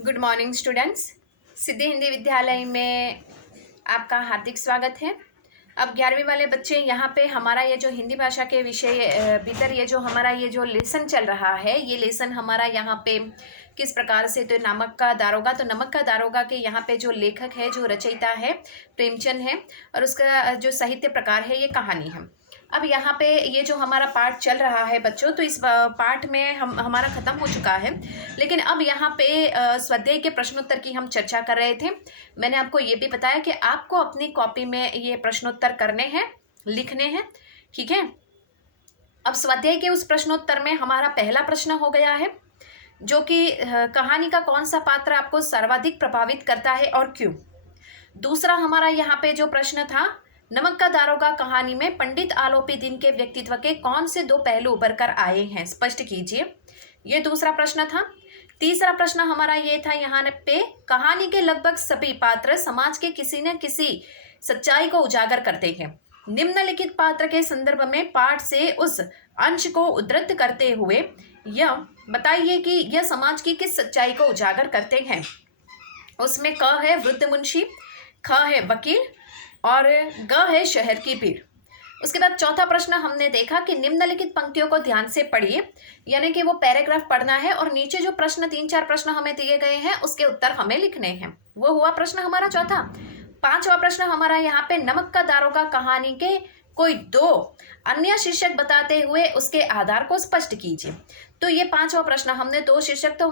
Good morning students. Siddhi Hindi Vidyalaya में आपका हार्दिक स्वागत है। अब 11वीं वाले बच्चे, यहाँ पे हमारा ये जो हिंदी भाषा के विषय भीतर ये जो हमारा ये जो लेसन चल रहा है, ये लेसन हमारा यहाँ पे किस प्रकार से, तो नमक का दारोगा। तो नमक का दारोगा के यहाँ पे जो लेखक है, जो रचयिता है, प्रेमचंद है, और उसका जो साहित्य प्रकार है, ये कहानी है। अब यहाँ पे ये जो हमारा पाठ चल रहा है बच्चों, तो इस पाठ में हमारा ख़त्म हो चुका है, लेकिन अब यहाँ पे स्वाध्याय के प्रश्नोत्तर की हम चर्चा कर रहे थे। मैंने आपको ये भी बताया कि आपको अपनी कॉपी में ये प्रश्नोत्तर करने हैं, लिखने हैं, ठीक है। अब स्वाध्याय के उस प्रश्नोत्तर में हमारा पहला प्रश्न हो गया है, जो कि कहानी का कौन सा पात्र आपको सर्वाधिक प्रभावित करता है और क्यों। दूसरा हमारा यहाँ पे जो प्रश्न था, नमक का दारोगा कहानी में पंडित आलोपी दिन के व्यक्तित्व के कौन से दो पहलू उभर कर आए हैं, स्पष्ट कीजिए। ये दूसरा प्रश्न था। तीसरा प्रश्न हमारा ये था, यहाँ पे कहानी के लगभग सभी पात्र समाज के किसी न किसी सच्चाई को उजागर करते हैं। निम्नलिखित पात्र के संदर्भ में पाठ से उस अंश को उद्धृत करते हुए यह बताइए कि यह समाज की किस सच्चाई को उजागर करते हैं। उसमें क है वृद्ध मुंशी, ख है वकील और ग है शहर की भीड़। उसके बाद चौथा प्रश्न हमने देखा कि निम्नलिखित पंक्तियों को ध्यान से पढ़िए, यानी कि वो पैराग्राफ पढ़ना है और नीचे जो प्रश्न 3-4 प्रश्न हमें दिए गए हैं उसके उत्तर हमें लिखने हैं। वो हुआ प्रश्न हमारा चौथा। पांचवा प्रश्न हमारा यहाँ पे, नमक का दारोगा कहानी के कोई दो अन्य शीर्षक बताते हुए उसके आधार को स्पष्ट कीजिए। तो ये पांचवा प्रश्न, हमने दो शीर्षक तो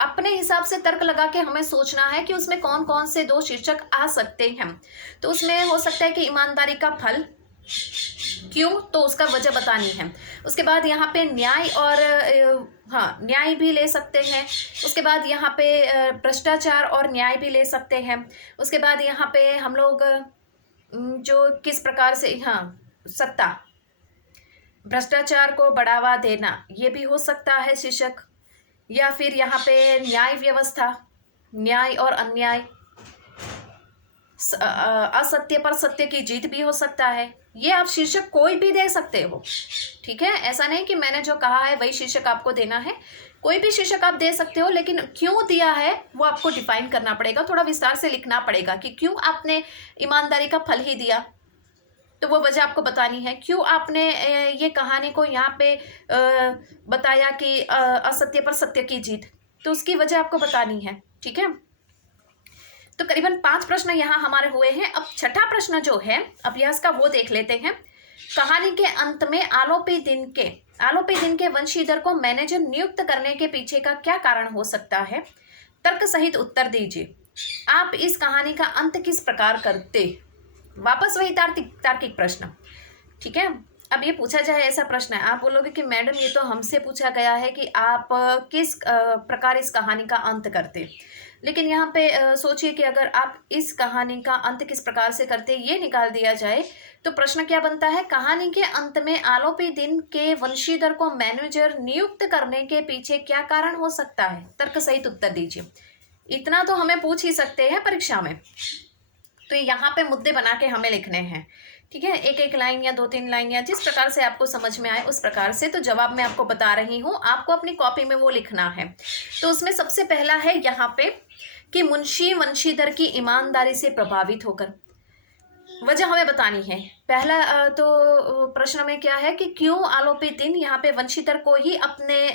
अपने हिसाब से तर्क लगा के हमें सोचना है कि उसमें कौन कौन से दो शीर्षक आ सकते हैं। तो उसमें हो सकता है कि ईमानदारी का फल, क्यों, तो उसका वजह बतानी है। उसके बाद यहाँ पे न्याय और न्याय भी ले सकते हैं। उसके बाद यहाँ पे भ्रष्टाचार और न्याय भी ले सकते हैं। उसके बाद यहाँ पे हम लोग जो किस प्रकार से, सत्ता, भ्रष्टाचार को बढ़ावा देना, ये भी हो सकता है शीर्षक। या फिर यहाँ पे न्याय व्यवस्था, न्याय और अन्याय, असत्य पर सत्य की जीत भी हो सकता है। ये आप शीर्षक कोई भी दे सकते हो, ठीक है। ऐसा नहीं कि मैंने जो कहा है वही शीर्षक आपको देना है, कोई भी शीर्षक आप दे सकते हो, लेकिन क्यों दिया है वो आपको डिफाइन करना पड़ेगा, थोड़ा विस्तार से लिखना पड़ेगा कि क्यों आपने ईमानदारी का फल ही दिया, तो वो वजह आपको बतानी है। क्यों आपने ये कहानी को यहाँ पे बताया कि असत्य पर सत्य की जीत, तो उसकी वजह आपको बतानी है, ठीक है। तो करीबन 5 प्रश्न यहाँ हमारे हुए हैं। अब छठा प्रश्न जो है अभ्यास का, वो देख लेते हैं। कहानी के अंत में आलोपी दिन के वंशीधर को मैनेजर नियुक्त करने के पीछे का क्या कारण हो सकता है, तर्क सहित उत्तर दीजिए। आप इस कहानी का अंत किस प्रकार करते। वापस वही तार्किक प्रश्न, ठीक है। अब ये पूछा जाए ऐसा प्रश्न है, आप बोलोगे कि मैडम ये तो हमसे पूछा गया है कि आप किस प्रकार इस कहानी का अंत करते, लेकिन यहाँ पे सोचिए कि अगर आप इस कहानी का अंत किस प्रकार से करते ये निकाल दिया जाए, तो प्रश्न क्या बनता है, कहानी के अंत में आलोपी दिन के वंशीधर को मैनेजर नियुक्त करने के पीछे क्या कारण हो सकता है, तर्क सहित उत्तर दीजिए। इतना तो हमें पूछ ही सकते हैं परीक्षा में, तो यहाँ पे मुद्दे बना के हमें लिखने हैं, ठीक है। एक एक लाइन या 2-3 लाइन या जिस प्रकार से आपको समझ में आए उस प्रकार से। तो जवाब मैं आपको बता रही हूँ, आपको अपनी कॉपी में वो लिखना है। तो उसमें सबसे पहला है यहाँ पे कि मुंशी वंशीधर की ईमानदारी से प्रभावित होकर, वजह हमें बतानी है। पहला तो प्रश्न में क्या है कि क्यों आलोपी दिन यहाँ पे वंशीधर को ही अपने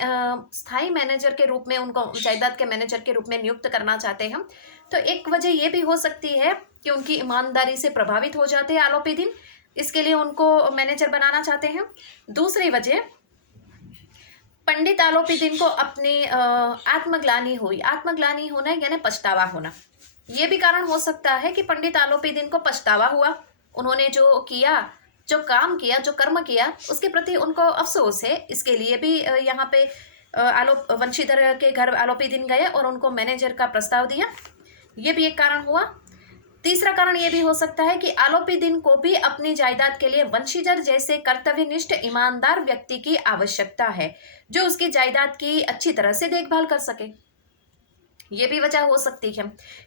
स्थायी मैनेजर के रूप में, उनको जायदाद के मैनेजर के रूप में नियुक्त करना चाहते हैं। तो एक वजह ये भी हो सकती है कि उनकी ईमानदारी से प्रभावित हो जाते हैं आलोपी दिन, इसके लिए उनको मैनेजर बनाना चाहते हैं। दूसरी वजह, पंडित आलोपी दिन को अपनी आत्मग्लानि हुई, आत्मग्लानि होना यानी पछतावा होना, ये भी कारण हो सकता है कि पंडित आलोपी दिन को पछतावा हुआ, उन्होंने जो किया, जो काम किया, जो कर्म किया, उसके प्रति उनको अफसोस है। इसके लिए भी यहाँ पे वंशीधर के घर आलोपी दिन गए और उनको मैनेजर का प्रस्ताव दिया, ये भी एक कारण हुआ। तीसरा कारण ये भी हो सकता है कि आलोपी दिन को भी अपनी जायदाद के लिए वंशीधर जैसे कर्तव्यनिष्ठ ईमानदार व्यक्ति की आवश्यकता है, जो उसकी जायदाद की अच्छी तरह से देखभाल कर सके। ये भी वजह हो सकती है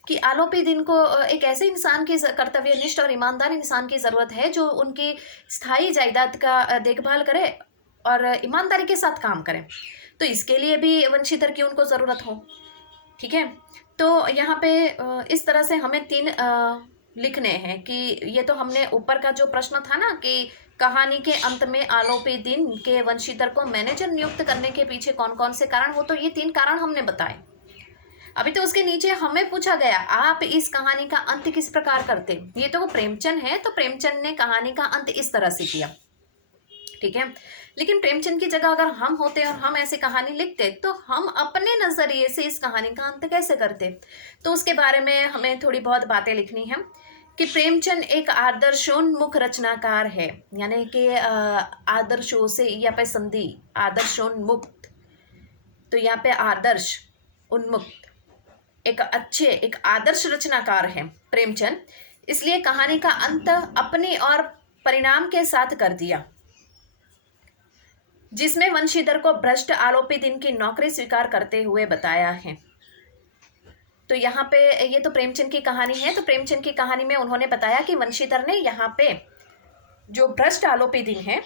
कि आलोपी दिन को एक ऐसे इंसान की, कर्तव्यनिष्ठ और ईमानदार इंसान की ज़रूरत है जो उनकी स्थायी जायदाद का देखभाल करे और ईमानदारी के साथ काम करे। तो इसके लिए भी वंशीधर की उनको ज़रूरत हो। ठीक है। तो यहाँ पे इस तरह से हमें 3 लिखने हैं कि ये तो हमने ऊपर का जो प्रश्न था ना कि कहानी के अंत में आलोपी दिन के वंशीधर को मैनेजर नियुक्त करने के पीछे कौन कौन से कारण हो, तो ये 3 कारण हमने बताए। अभी तो उसके नीचे हमें पूछा गया आप इस कहानी का अंत किस प्रकार करते। ये तो वो प्रेमचंद है, तो प्रेमचंद ने कहानी का अंत इस तरह से किया, ठीक है। लेकिन प्रेमचंद की जगह अगर हम होते और हम ऐसी कहानी लिखते तो हम अपने नजरिए से इस कहानी का अंत कैसे करते। तो उसके बारे में हमें थोड़ी बहुत बातें लिखनी है कि प्रेमचंद एक आदर्शोन्मुख रचनाकार है, यानी कि आदर्शों से यहाँ पे संधि आदर्शोन्मुक्त, तो यहाँ पे आदर्श उन्मुक्त, एक आदर्श रचनाकार है प्रेमचंद, इसलिए कहानी का अंत अपने और परिणाम के साथ कर दिया, जिसमें वंशीधर को भ्रष्ट आरोपी दिन की नौकरी स्वीकार करते हुए बताया है। तो यहाँ पे ये तो प्रेमचंद की कहानी है, तो प्रेमचंद की कहानी में उन्होंने बताया कि वंशीधर ने यहाँ पे जो भ्रष्ट आरोपी दिन है,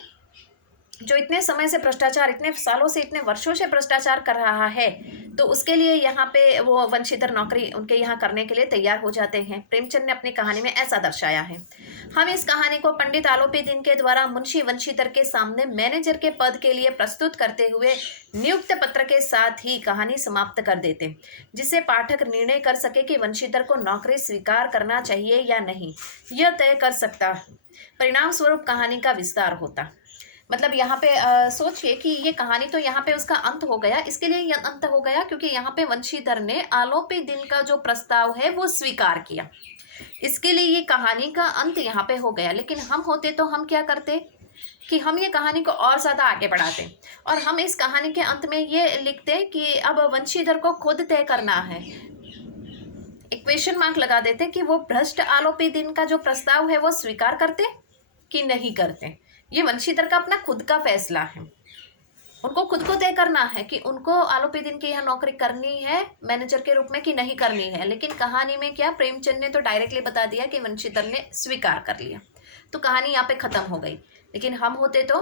जो इतने समय से भ्रष्टाचार, इतने सालों से, इतने वर्षों से भ्रष्टाचार कर रहा है, तो उसके लिए यहाँ पे वो वंशीधर नौकरी उनके यहाँ करने के लिए तैयार हो जाते हैं। प्रेमचंद ने अपनी कहानी में ऐसा दर्शाया है। हम इस कहानी को पंडित आलोपी दिन के द्वारा मुंशी वंशीधर के सामने मैनेजर के पद के लिए प्रस्तुत करते हुए नियुक्त पत्र के साथ ही कहानी समाप्त कर देते, जिससे पाठक निर्णय कर सके कि वंशीधर को नौकरी स्वीकार करना चाहिए या नहीं, यह तय कर सकता। परिणाम स्वरूप कहानी का विस्तार होता। मतलब यहाँ पे सोचिए कि ये कहानी तो यहाँ पे उसका अंत हो गया, इसके लिए यह अंत हो गया क्योंकि यहाँ पे वंशीधर ने आलोपी दिन का जो प्रस्ताव है वो स्वीकार किया, इसके लिए ये कहानी का अंत यहाँ पे हो गया। लेकिन हम होते तो हम क्या करते कि हम ये कहानी को और ज़्यादा आगे बढ़ाते और हम इस कहानी के अंत में ये लिखते कि अब वंशीधर को खुद तय करना है, एक क्वेश्चन मार्क लगा देते कि वो भ्रष्ट आलोपी दिन का जो प्रस्ताव है वो स्वीकार करते कि नहीं करते। ये वंशीधर का अपना खुद का फैसला है, उनको खुद को तय करना है कि उनको आलोपी दिन की यहाँ नौकरी करनी है मैनेजर के रूप में कि नहीं करनी है। लेकिन कहानी में क्या, प्रेमचंद ने तो डायरेक्टली बता दिया कि वंशीधर ने स्वीकार कर लिया, तो कहानी यहाँ पे खत्म हो गई। लेकिन हम होते तो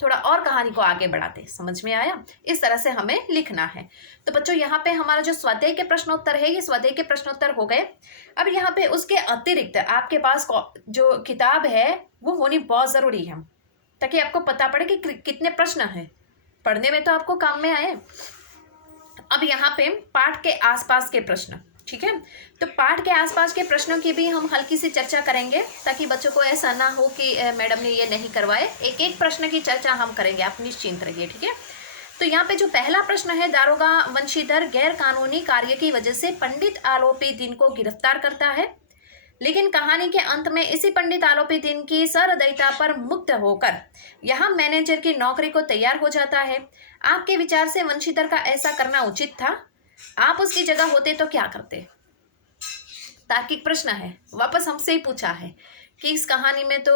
थोड़ा और कहानी को आगे बढ़ाते। समझ में आया? इस तरह से हमें लिखना है। तो बच्चों यहाँ पे हमारा जो स्वाध्याय के प्रश्नोत्तर है, ये स्वाध्याय के प्रश्नोत्तर हो गए। अब यहाँ पे उसके अतिरिक्त आपके पास जो किताब है वो होनी बहुत ज़रूरी है, ताकि आपको पता पड़े कि कितने प्रश्न हैं, पढ़ने में तो आपको काम में आए। अब यहाँ पे पाठ के आसपास के प्रश्न, ठीक है, तो पाठ के आसपास के प्रश्नों की भी हम हल्की सी चर्चा करेंगे, ताकि बच्चों को ऐसा ना हो कि मैडम ने ये नहीं करवाए। एक एक प्रश्न की चर्चा हम करेंगे, आप निश्चिंत रहिए, ठीक है। तो यहाँ पे जो पहला प्रश्न है, दारोगा वंशीधर गैर कानूनी कार्य की वजह से पंडित आलोपी दिन को गिरफ्तार करता है, लेकिन कहानी के अंत में इसी पंडित आलोपी दिन की सहृदयता पर मुक्त होकर यहाँ मैनेजर की नौकरी को तैयार हो जाता है। आपके विचार से वंशीधर का ऐसा करना उचित था? आप उसकी जगह होते तो क्या करते? तार्किक प्रश्न है, वापस हमसे ही पूछा है कि इस कहानी में तो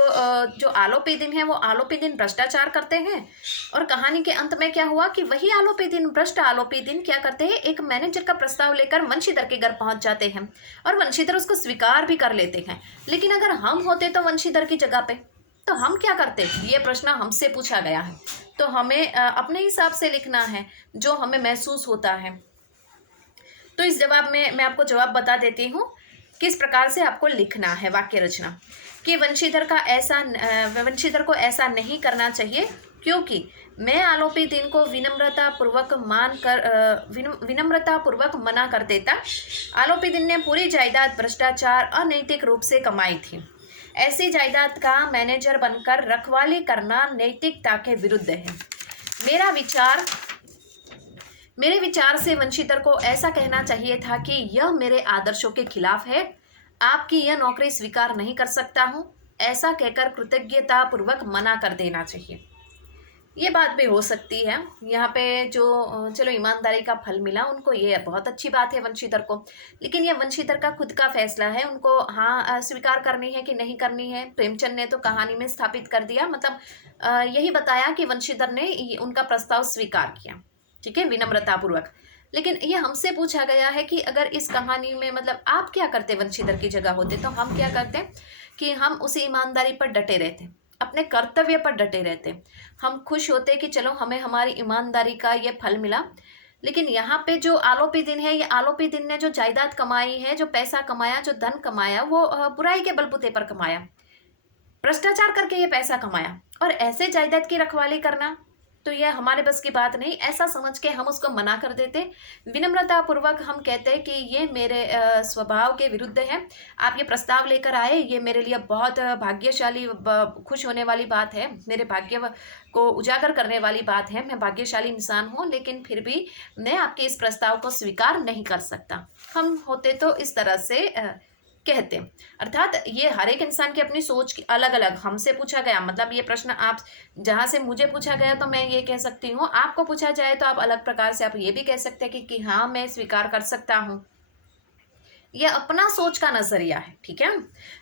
जो आलोपी दिन है वो आलोपी दिन भ्रष्टाचार करते हैं, और कहानी के अंत में क्या हुआ कि वही आलोपी दिन, भ्रष्ट आलोपी दिन क्या करते हैं, एक मैनेजर का प्रस्ताव लेकर वंशीधर के घर पहुंच जाते हैं और वंशीधर उसको स्वीकार भी कर लेते हैं। लेकिन अगर हम होते तो वंशीधर की जगह पे, तो हम क्या करते? ये प्रश्न हमसे पूछा गया है, तो हमें अपने हिसाब से लिखना है जो हमें महसूस होता है। तो इस जवाब में मैं आपको जवाब बता देती हूँ किस प्रकार से आपको लिखना है वाक्य रचना, कि वंशीधर को ऐसा नहीं करना चाहिए, क्योंकि मैं आलोपी दिन को विनम्रता पूर्वक मना कर देता। आलोपी दिन ने पूरी जायदाद भ्रष्टाचार अनैतिक रूप से कमाई थी। ऐसी जायदाद का मैनेजर बनकर रखवाली करना नैतिकता के विरुद्ध है। मेरे विचार से वंशीधर को ऐसा कहना चाहिए था कि यह मेरे आदर्शों के खिलाफ है, आपकी यह नौकरी स्वीकार नहीं कर सकता हूँ, ऐसा कहकर कृतज्ञता पूर्वक मना कर देना चाहिए। ये बात भी हो सकती है। यहाँ पे जो चलो ईमानदारी का फल मिला उनको, ये बहुत अच्छी बात है वंशीधर को, लेकिन ये वंशीधर का खुद का फैसला है, उनको हाँ स्वीकार करनी है कि नहीं करनी है। प्रेमचंद ने तो कहानी में स्थापित कर दिया, मतलब यही बताया कि वंशीधर ने उनका प्रस्ताव स्वीकार किया, ठीक है, विनम्रतापूर्वक। लेकिन ये हमसे पूछा गया है कि अगर इस कहानी में मतलब आप क्या करते वंशीधर की जगह होते, तो हम क्या करते कि हम उसी ईमानदारी पर डटे रहते, अपने कर्तव्य पर डटे रहते। हम खुश होते कि चलो हमें हमारी ईमानदारी का ये फल मिला, लेकिन यहाँ पे जो आरोपी दिन है, ये आरोपी दिन ने जो जायदाद कमाई है, जो पैसा कमाया, जो धन कमाया, वो बुराई के बलबूते पर कमाया, भ्रष्टाचार करके ये पैसा कमाया। और ऐसे जायदाद की रखवाली करना तो ये हमारे बस की बात नहीं, ऐसा समझ के हम उसको मना कर देते। विनम्रता पूर्वक हम कहते हैं कि ये मेरे स्वभाव के विरुद्ध है, आप ये प्रस्ताव लेकर आए, ये मेरे लिए बहुत भाग्यशाली खुश होने वाली बात है, मेरे भाग्य को उजागर करने वाली बात है, मैं भाग्यशाली इंसान हूँ, लेकिन फिर भी मैं आपके इस प्रस्ताव को स्वीकार नहीं कर सकता। हम होते तो इस तरह से कहते हैं। अर्थात ये हर एक इंसान की अपनी सोच की अलग अलग, हमसे पूछा गया मतलब ये प्रश्न आप जहाँ से मुझे पूछा गया तो मैं ये कह सकती हूँ, आपको पूछा जाए तो आप अलग प्रकार से आप ये भी कह सकते हैं कि हाँ मैं स्वीकार कर सकता हूँ। ये अपना सोच का नजरिया है, ठीक है।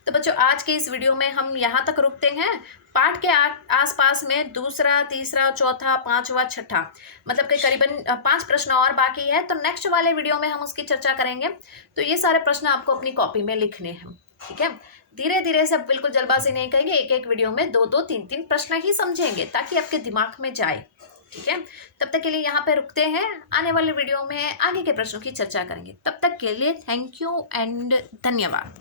तो बच्चों आज के इस वीडियो में हम यहाँ तक रुकते हैं। पाठ के आसपास में दूसरा, तीसरा, चौथा, पांचवा, छठा, मतलब कि करीबन 5 प्रश्न और बाकी है। तो नेक्स्ट वाले वीडियो में हम उसकी चर्चा करेंगे। तो ये सारे प्रश्न आपको अपनी कॉपी में लिखने हैं, ठीक है। धीरे धीरे से, बिल्कुल जल्दबाजी नहीं करेंगे, एक एक वीडियो में 2-2, 3-3 प्रश्न ही समझेंगे ताकि आपके दिमाग में जाए, ठीक है। तब तक के लिए यहाँ पे रुकते हैं, आने वाले वीडियो में आगे के प्रश्नों की चर्चा करेंगे। तब तक के लिए थैंक यू एंड धन्यवाद।